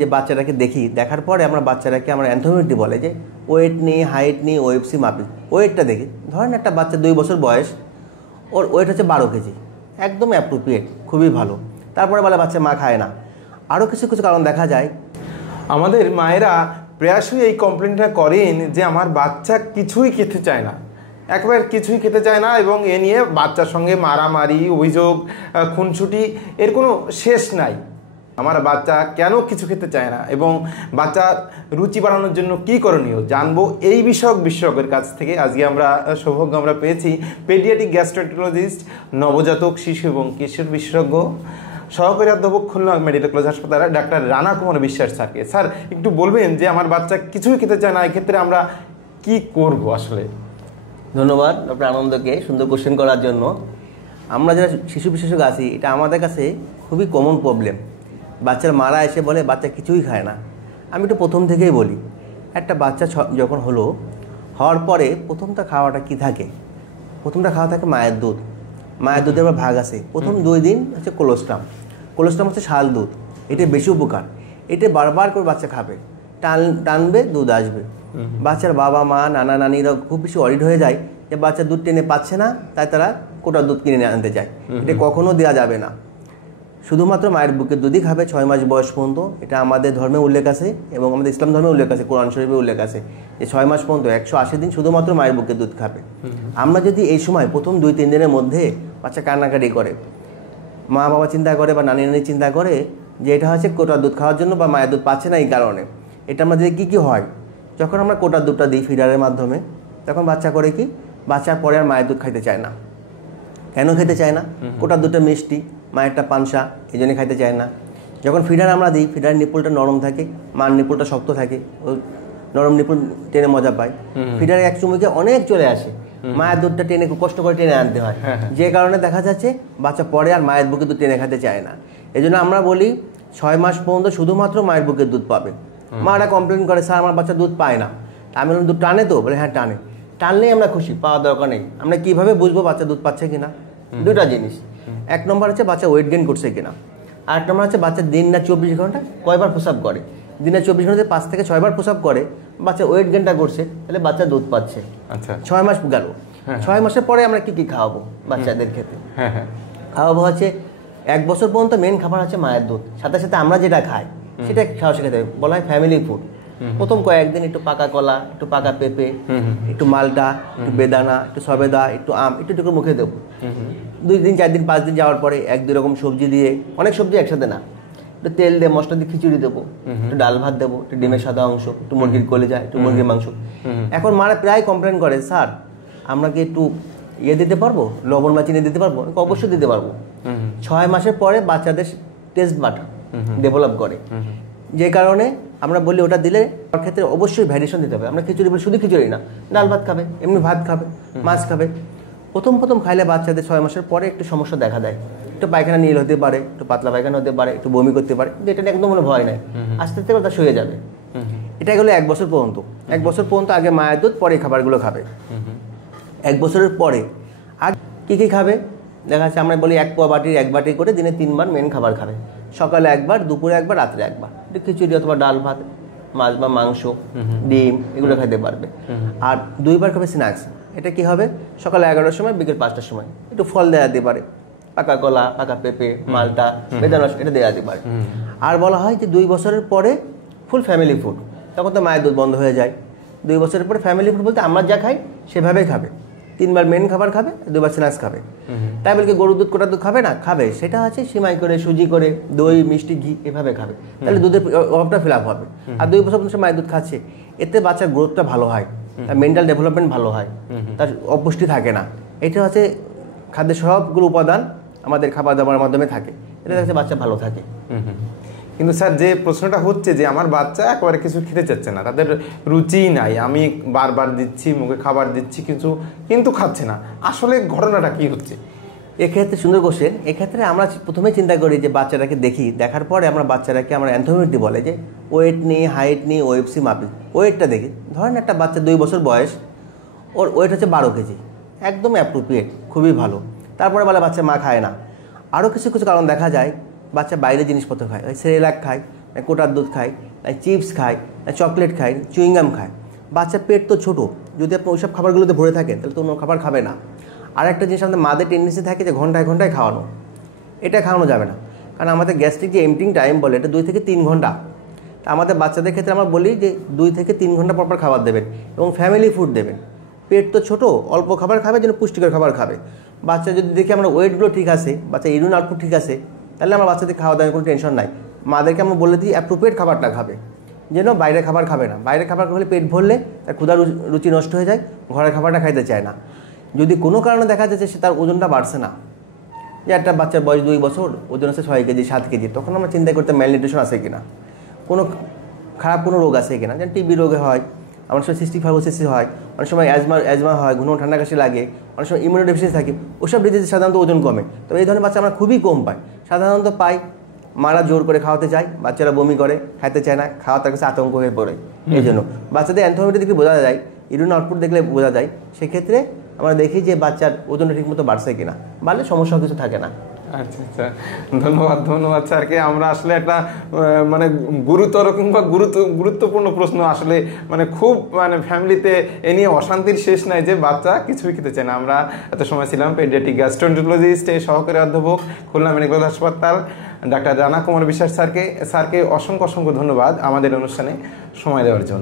যে বাচ্চাটাকে দেখি, দেখার পরে আমরা বাচ্চাটাকে আমরা অ্যানথোমেট্রি বলে যে ওয়েট নিই, হাইট নিই, ওএফসি মাপি। ওয়েটটা দেখি, ধরেন একটা বাচ্চা 2 বছর বয়স, ওর ওয়েট হচ্ছে 12 কেজি, একদম অ্যাপ্রোপ্রিয়েট, খুবই ভালো। তারপরে বলে বাচ্চা মা খায় না। আরও কিছু কিছু কারণ দেখা যায়। আমাদের মায়েরা প্রায়শই এই কমপ্লেনটা করেন যে আমার বাচ্চা কিছুই খেতে চায় না, একবার কিছুই খেতে চায় না, এবং এ নিয়ে বাচ্চার সঙ্গে মারামারি, অভিযোগ, খুনসুটি, এর কোনো শেষ নাই। আমার বাচ্চা কেন কিছু খেতে চায় না এবং বাচ্চার রুচি বাড়ানোর জন্য কী করণীয় জানবো এই বিশেষজ্ঞের কাছ থেকে। আজকে আমরা সৌভাগ্য আমরা পেয়েছি পেডিয়াট্রিক গ্যাস্ট্রোএন্টারোলজিস্ট, নবজাতক, শিশু এবং কিশোর বিশেষজ্ঞ, সহকারী অধ্যাপক, খুলনা মেডিকেল কলেজ হাসপাতালে ডাক্তার রানা কুমার বিশ্বাস স্যারকে। স্যার, একটু বলবেন যে আমার বাচ্চা কিছুই খেতে চায় না, এক্ষেত্রে আমরা কি করব আসলে? ধন্যবাদ ডক্টর আনন্দকে সুন্দর কোশ্চেন করার জন্য। আমরা যারা শিশু বিশেষজ্ঞ আছি, এটা আমাদের কাছে খুবই কমন প্রবলেম। বাচ্চার মারা এসে বলে বাচ্চা কিছুই খায় না। আমি একটু প্রথম থেকেই বলি, একটা বাচ্চা যখন হওয়ার পরে প্রথমটা খাওয়াটা কি থাকে? প্রথমটা খাওয়া থাকে মায়ের দুধ। মায়ের দুধের আবার ভাগ আছে। প্রথম 2 দিন হচ্ছে কোলোস্ট্রাম। কোলোস্ট্রাম হচ্ছে শাল দুধ, এটা বেশি উপকার। এটা বারবার করে বাচ্চা খাবে, টানবে, দুধ আসবে। বাচ্চার বাবা মা, নানা নানিরা খুব বেশি অরিড হয়ে যায় যে বাচ্চা দুধ টেনে পাচ্ছে না, তাই তারা কোটা দুধ কিনে আনতে যায়। এটা কখনো দেওয়া যাবে না। শুধুমাত্র মায়ের বুকের দুধই খাবে 6 মাস বয়স পর্যন্ত। এটা আমাদের ধর্মে উল্লেখ আছে এবং আমাদের ইসলাম ধর্মে উল্লেখ আছে, কোরআন শরীফে উল্লেখ আছে যে 6 মাস পর্যন্ত 180 দিন শুধুমাত্র মায়ের বুকের দুধ খাবে। আমরা যদি এই সময় প্রথম 2-3 দিনের মধ্যে বাচ্চা কান্নাকাটি করে, মা বাবা চিন্তা করে বা নানি চিন্তা করে যে এটা হচ্ছে কোটার দুধ খাওয়ার জন্য বা মায়ের দুধ পাচ্ছে না এই কারণে, এটা আমরা যদি কী হয়, যখন আমরা কোটার দুধটা দিই ফিডারের মাধ্যমে, তখন বাচ্চা করে কি, বাচ্চার পরে আর মায়ের দুধ খাইতে চায় না। কেন খেতে চায় না? কোটার দুধটা মিষ্টি, মায়েরটা পানসা, এই জন্যই খাইতে চায় না। যখন ফিডার আমরা দিই, ফিডারের নিপুলটা নরম থাকে, মার নিপুলটা শক্ত থাকে, ওই নরম নিপুল টেনে মজা পায়। ফিডারে এক চুমুকে অনেক চলে আসে, মায়ের দুধটা টেনে খুব কষ্ট করে টেনে আনতে হয়, যে কারণে দেখা যাচ্ছে বাচ্চা পরে আর মায়ের বুকের দুধ টেনে খেতে চায় না। এই জন্য আমরা বলি 6 মাস পর্যন্ত শুধুমাত্র মায়ের বুকের দুধ পাবে। মারা কমপ্লেন করে, স্যার আমার বাচ্চা দুধ পায় না। আমি বললাম দুধ টানে তো? বলে হ্যাঁ টানে। টানলেই আমরা খুশি, পাওয়ার দরকার নেই। আমরা কীভাবে বুঝবো বাচ্চা দুধ পাচ্ছে কিনা? 2টা জিনিস। 1 নম্বর হচ্ছে বাচ্চা ওয়েট গেইন করছে কিনা, আর 1 নম্বর হচ্ছে বাচ্চা দিন না 24 ঘন্টা কয়বার প্রস্রাব করে। দিনে 24 ঘন্টাতে 5 থেকে 6 বার প্রস্রাব করে, বাচ্চা ওয়েট গেইনটা করছে, তাহলে বাচ্চা দুধ পাচ্ছে। আচ্ছা, 6 মাস গেল। 6 মাসের পরে আমরা কী কী খাওয়াবো বাচ্চাদের ক্ষেত্রে? খাওয়াবো হচ্ছে 1 বছর পর্যন্ত মেন খাবার হচ্ছে মায়ের দুধ, সাথে সাথে আমরা যেটা খাই সেটা খাওয়া শেখাতে হবে। বলা হয় ফ্যামিলি ফুড। প্রথম কয়েকদিন একটু পাকা কলা, একটু পাকা পেঁপে, একটু মালটা, একটু বেদানা, একটু সবেদা, একটু আম, একটু একটু মুখে দেবো। 2 দিন 4 দিন 5 দিন যাওয়ার পরে 1-2 রকম সবজি দিয়ে, অনেক সবজি একসাথে না, একটু তেল দিয়ে মশলা দিয়ে খিচুড়ি দেবো, একটু ডাল ভাত দেবো, একটু ডিমের সাদা অংশ, একটু মুরগির কলিজা, একটু মুরগির মাংস। এখন মারা প্রায় কমপ্লেন করে, স্যার আমরা কি একটু দিতে পারবো, লবণ বা চিনি দিতে পারবো? অবশ্যই দিতে পারবো। 6 মাসের পরে বাচ্চাদের টেস্ট বাড ডেভেলপ করে, যে কারণে আমরা বলি ওটা দিলে ওর ক্ষেত্রে অবশ্যই ভ্যারিয়েশন দিতে হবে। আমরা খিচুড়ি বলি, শুধু খিচুড়ি না, ডাল ভাত খাবে, এমনি ভাত খাবে, মাছ খাবে। প্রথম খাইলে বাচ্চাদের 6 মাসের পরে একটু সমস্যা দেখা দেয়। একটু পায়খানা নীল হতে পারে, একটু পাতলা পায়খানা হতে পারে, একটু বমি করতে পারে, কিন্তু এটা একদম কোনো ভয় নাই, আস্তে আস্তে ওটা সয়ে যাবে। এটা গেলো 1 বছর পর্যন্ত। 1 বছর পর্যন্ত আগে মায়ের দুধ, পরে খাবারগুলো খাবে। 1 বছরের পরে আর কী খাবে দেখা যাচ্ছে, আমরা বলি 1 পোয়া বাটির 1 বাটি করে দিনে 3 বার মেন খাবার খাবে। সকালে 1 বার, দুপুরে 1 বার, রাত্রে 1 বার। একটু খিচুড়ি অথবা ডাল ভাত, মাছ বা মাংস, ডিম, এগুলো খাইতে পারবে। আর 2 বার খাবে স্ন্যাক্স। এটা কি হবে, সকালে 11টার সময়, বিকেল 5টার সময় একটু ফল দেওয়া যেতে পারে, পাকা কলা, পাকা পেঁপে, মালটা, বেদানা, এটা দেওয়া যেতে পারে। আর বলা হয় যে 2 বছরের পরে ফুল ফ্যামিলি ফুড, তখন তো মায়ের দুধ বন্ধ হয়ে যায়। 2 বছরের পরে ফ্যামিলি ফুড বলতে আমরা যা খাই সেভাবেই খাবে। 3 বার মেন খাবার খাবে, 2 বার স্ন্যাক্স খাবে। তাই বলে কি গরুর দুধ, কোটার দুধ খাবে না? খাবে। সেটা হচ্ছে সিমাই করে, সুজি করে, দই, মিষ্টি, ঘি, এভাবে খাবে। তাহলে দুধের অভাবটা ফিল আপ হবে। আর 2 বছর পর্যন্ত মায়ের দুধ খাচ্ছে, এতে বাচ্চার গ্রোথটা ভালো হয়, তার মেন্টাল ডেভেলপমেন্ট ভালো হয়, তার অপুষ্টি থাকে না। এটা হচ্ছে খাদ্যের সবগুলো উপাদান আমাদের খাবার দাবারের মাধ্যমে থাকে, এটা হচ্ছে বাচ্চা ভালো থাকে। কিন্তু স্যার, যে প্রশ্নটা হচ্ছে যে আমার বাচ্চা একেবারে কিছু খেতে চাচ্ছে না, তাদের রুচিই নাই, আমি বারবার দিচ্ছি, মুখে খাবার দিচ্ছি, কিন্তু খাচ্ছে না, আসলে ঘটনাটা কি হচ্ছে? এক্ষেত্রে সুন্দর কোশ্চেন। এক্ষেত্রে আমরা প্রথমে চিন্তা করি যে বাচ্চাটাকে দেখি, দেখার পরে আমরা বাচ্চাটাকে আমরা অ্যানথোমেট্রি বলে যে ওয়েট নিই, হাইট নিই, ওএফসি মাপি। ওয়েটটা দেখি, ধরেন একটা বাচ্চা 2 বছর বয়স, ওর ওয়েট হচ্ছে 12 কেজি, একদম অ্যাপ্রোপ্রিয়েট, খুবই ভালো। তারপরে বলে বাচ্চা মা খায় না। আরও কিছু কিছু কারণ দেখা যায়, বাচ্চা বাইরে জিনিসপত্র খায়, ওই সেরেলাক খায়, না কোটার দুধ খায়, না চিপস খায়, না চকলেট খায়, চুইংগাম খায়। বাচ্চার পেট তো ছোটো, যদি আপনি ওইসব খাবারগুলোতে ভরে থাকেন তাহলে তো অন্য খাবার খাবে না। আর একটা জিনিস আমাদের মাদের টেন্ডেন্সি থাকে যে ঘন্টায় ঘন্টায় খাওয়ানো, এটা খাওয়ানো যাবে না। কারণ আমাদের গ্যাস্ট্রিক যে এমটিং টাইম বলে এটা 2 থেকে 3 ঘন্টা। তা আমাদের বাচ্চাদের ক্ষেত্রে আমরা বলি যে 2 থেকে 3 ঘন্টা পর খাবার দেবেন এবং ফ্যামিলি ফুড দেবেন। পেট তো ছোটো, অল্প খাবার খাবে যেন পুষ্টিকর খাবার খাবে। বাচ্চা যদি দেখি আমরা ওয়েটগুলো ঠিক আছে, বাচ্চা ইউরিন আউটপুট ঠিক আছে, তাহলে আমরা বাচ্চাদের খাওয়া দাওয়ার কোনো টেনশন নাই। মাদেরকে আমরা বলে দিই অ্যাপ্রোপ্রিয়েট খাবারটা খাবে, যেন বাইরে খাবার খাবে না। বাইরে খাবার খেলে পেট ভরলে তার ক্ষুধা রুচি নষ্ট হয়ে যায়, ঘরের খাবারটা খাইতে চায় না। যদি কোনো কারণে দেখা যাচ্ছে সে তার ওজনটা বাড়ছে না, যে একটা বাচ্চার বয়স 2 বছর, ওজন আছে 6 কেজি 7 কেজি, তখন আমরা চিন্তা করতে ম্যালনিউট্রিশন আছে কিনা, কোনো খারাপ কোনো রোগ আছে কিনা। যেন টিবি রোগে হয়, অনেক সময় সিস্টিক ফাইব্রোসিস হয়, অনেক সময় অ্যাজমা হয়, ঘন ঠান্ডা কাশি লাগে, অনেক সময় ইমিউনোডেফিসিয়েন্সি থাকে। ওসব ডিজিজে সাধারণত ওজন কমে। তবে এই ধরনের বাচ্চা আমরা খুবই কম পাই। সাধারণত পাই মারা জোর করে খাওয়াতে চায়, বাচ্চারা বমি করে, খাইতে চায় না, খাওয়া তার কাছে আতঙ্ক হয়ে পড়ে। এই জন্য বাচ্চাদের অ্যান্থোমিটার দেখলে বোঝা যায়, ইউরিন আউটপুট দেখলে বোঝা যায়। সেক্ষেত্রে আমরা দেখি যে বাচ্চার ওজনটা ঠিকমতো বাড়ছে কিনা, বাড়লে সমস্যা কিছু থাকে না। আচ্ছা আচ্ছা, ধন্যবাদ স্যারকে। আমরা আসলে একটা মানে গুরুতর কিংবা গুরুত্বপূর্ণ প্রশ্ন আসলে মানে খুব মানে ফ্যামিলিতে এ নিয়ে অশান্তির শেষ নাই যে বাচ্চা কিছুই খেতে চায় না। আমরা এত সময় ছিলাম পেডিয়াট্রিক গ্যাস্ট্রোএন্টারোলজিস্ট এর সহকারী অধ্যাপক, খুলনা মেডিকেল হাসপাতাল, ডাক্তার রানা কুমার বিশ্বাস স্যারকে অসংখ্য ধন্যবাদ আমাদের অনুষ্ঠানে সময় দেওয়ার জন্য।